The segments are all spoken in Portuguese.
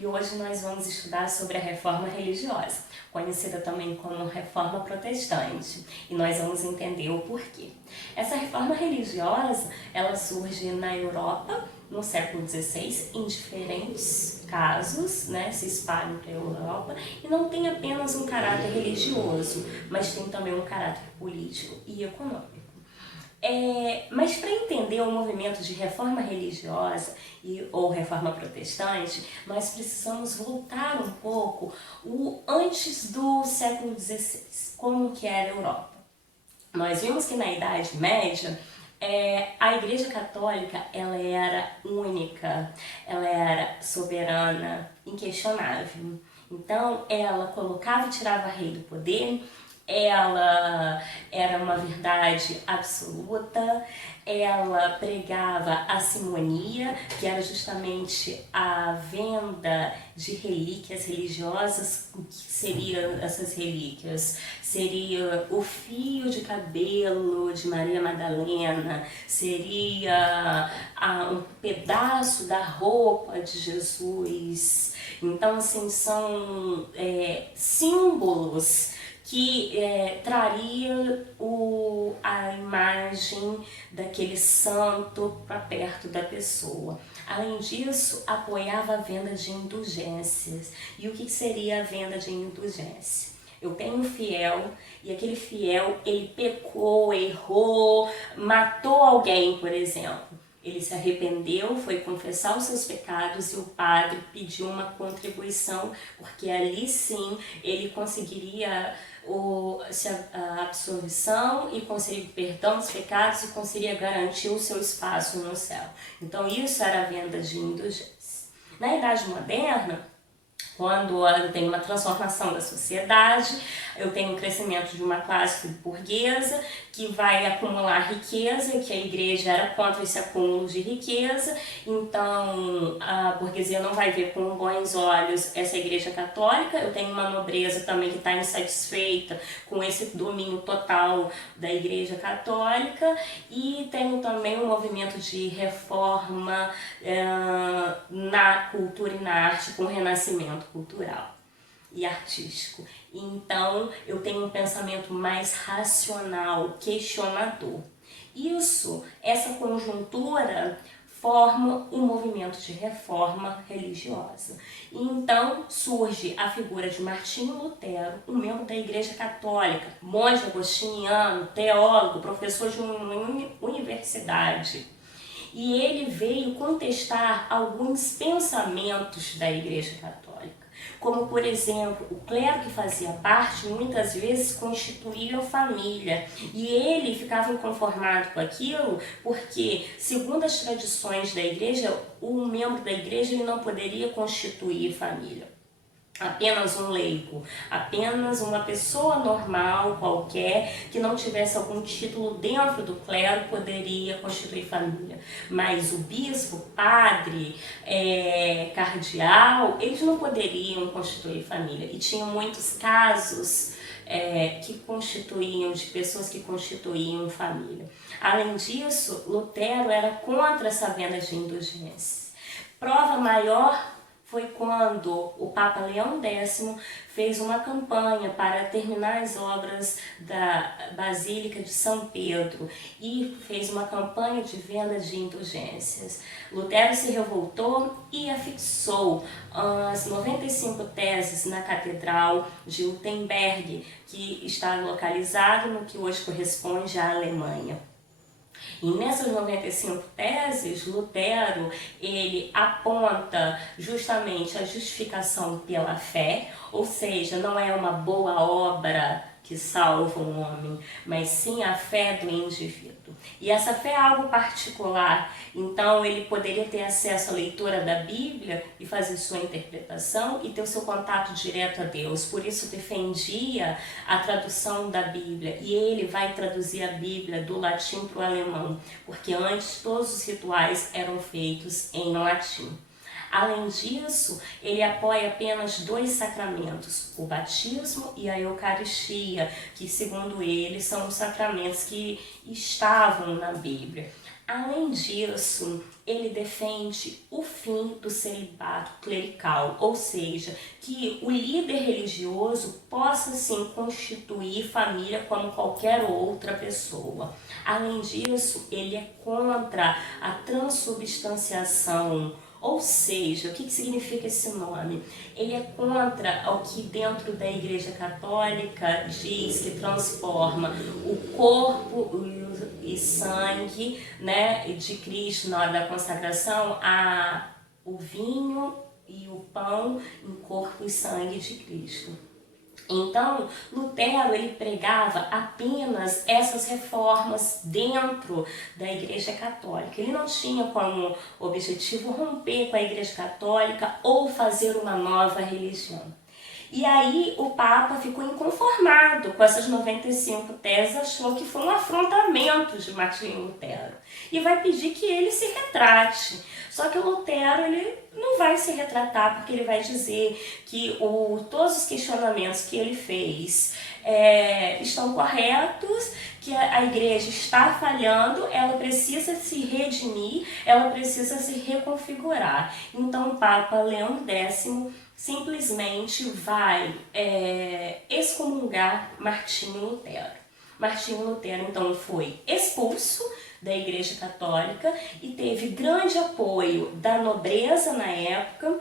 e hoje nós vamos estudar sobre a reforma religiosa, conhecida também como reforma protestante, e nós vamos entender o porquê. Essa reforma religiosa, ela surge na Europa no século XVI, em diferentes casos, né, se espalham para a Europa, e não tem apenas um caráter religioso, mas tem também um caráter político e econômico. Mas para entender o movimento de reforma religiosa ou reforma protestante, nós precisamos voltar um pouco antes do século XVI, como que era a Europa. Nós vimos que na Idade Média a Igreja Católica ela era única, ela era soberana, inquestionável. Então ela colocava e tirava rei do poder, ela era uma verdade absoluta, ela pregava a simonia, que era justamente a venda de relíquias religiosas. O que seriam essas relíquias? Seria o fio de cabelo de Maria Madalena, seria um pedaço da roupa de Jesus. Então, assim, são símbolos que traria a imagem daquele santo para perto da pessoa. Além disso, apoiava a venda de indulgências. E o que seria a venda de indulgência? Eu tenho um fiel e aquele fiel ele pecou, errou, matou alguém, por exemplo. Ele se arrependeu, foi confessar os seus pecados e o padre pediu uma contribuição, porque ali sim ele conseguiria a absolvição e conseguir perdão dos pecados e conseguiria garantir o seu espaço no céu. Então isso era a venda de indulgência. Na Idade Moderna, quando eu tenho uma transformação da sociedade, eu tenho um crescimento de uma classe burguesa que vai acumular riqueza, que a igreja era contra esse acúmulo de riqueza, então a burguesia não vai ver com bons olhos essa igreja católica. Eu tenho uma nobreza também que está insatisfeita com esse domínio total da igreja católica, e tenho também um movimento de reforma na cultura e na arte, com o renascimento cultural e artístico. Então eu tenho um pensamento mais racional, questionador. Essa conjuntura forma um movimento de reforma religiosa. E então surge a figura de Martinho Lutero, um membro da Igreja Católica, monge agostiniano, teólogo, professor de uma universidade. E ele veio contestar alguns pensamentos da Igreja Católica, como, por exemplo, o clero que fazia parte muitas vezes constituía família, e ele ficava inconformado com aquilo porque, segundo as tradições da igreja, o membro da igreja ele não poderia constituir família. Apenas um leigo, apenas uma pessoa normal qualquer que não tivesse algum título dentro do clero poderia constituir família. Mas o bispo, padre, cardeal, eles não poderiam constituir família. E tinha muitos casos que constituíam, de pessoas que constituíam família. Além disso, Lutero era contra essa venda de indulgências. Prova maior foi quando o Papa Leão X fez uma campanha para terminar as obras da Basílica de São Pedro e fez uma campanha de venda de indulgências. Lutero se revoltou e afixou as 95 teses na Catedral de Wittenberg, que está localizado no que hoje corresponde à Alemanha. E nessas 95 teses, Lutero ele aponta justamente a justificação pela fé, ou seja, não é uma boa obra que salva um homem, mas sim a fé do indivíduo. E essa fé é algo particular, então ele poderia ter acesso à leitura da Bíblia e fazer sua interpretação e ter o seu contato direto a Deus. Por isso defendia a tradução da Bíblia, e ele vai traduzir a Bíblia do latim para o alemão, porque antes todos os rituais eram feitos em latim. Além disso, ele apoia apenas 2 sacramentos, o batismo e a Eucaristia, que segundo ele são os sacramentos que estavam na Bíblia. Além disso, ele defende o fim do celibato clerical, ou seja, que o líder religioso possa sim constituir família como qualquer outra pessoa. Além disso, ele é contra a transubstanciação. Ou seja, o que significa esse nome? Ele é contra o que dentro da Igreja Católica diz que transforma o corpo e sangue, né, de Cristo na hora da consagração, o vinho e o pão em corpo e sangue de Cristo. Então, Lutero ele pregava apenas essas reformas dentro da Igreja Católica. Ele não tinha como objetivo romper com a Igreja Católica ou fazer uma nova religião. E aí o Papa ficou inconformado com essas 95 teses, achou que foi um afrontamento de Martinho Lutero e vai pedir que ele se retrate. Só que o Lutero ele não vai se retratar, porque ele vai dizer que todos os questionamentos que ele fez estão corretos, que a igreja está falhando, ela precisa se redimir, ela precisa se reconfigurar. Então o Papa Leão X simplesmente vai excomungar Martinho Lutero. Martinho Lutero então foi expulso da Igreja Católica e teve grande apoio da nobreza na época,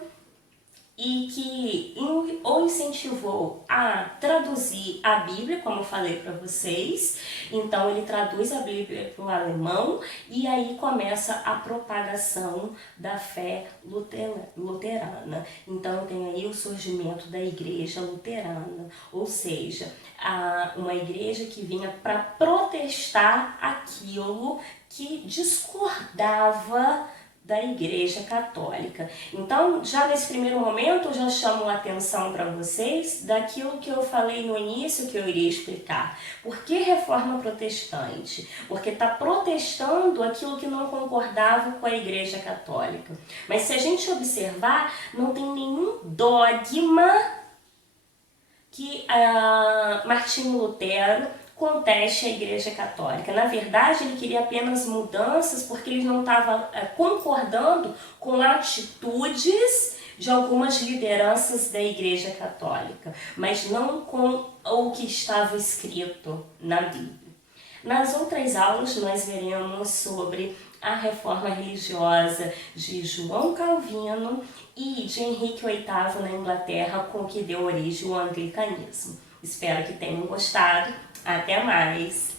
e que o incentivou a traduzir a Bíblia, como eu falei para vocês. Então ele traduz a Bíblia para o alemão e aí começa a propagação da fé luterana. Então tem aí o surgimento da igreja luterana, ou seja, uma igreja que vinha para protestar aquilo que discordava da Igreja Católica. Então, já nesse primeiro momento, eu já chamo a atenção para vocês daquilo que eu falei no início, que eu iria explicar. Por que reforma protestante? Porque está protestando aquilo que não concordava com a Igreja Católica. Mas se a gente observar, não tem nenhum dogma que Martinho Lutero conteste a Igreja Católica. Na verdade, ele queria apenas mudanças porque ele não estava concordando com atitudes de algumas lideranças da Igreja Católica, mas não com o que estava escrito na Bíblia. Nas outras aulas, nós veremos sobre a reforma religiosa de João Calvino e de Henrique VIII na Inglaterra, com que deu origem ao anglicanismo. Espero que tenham gostado. Até mais!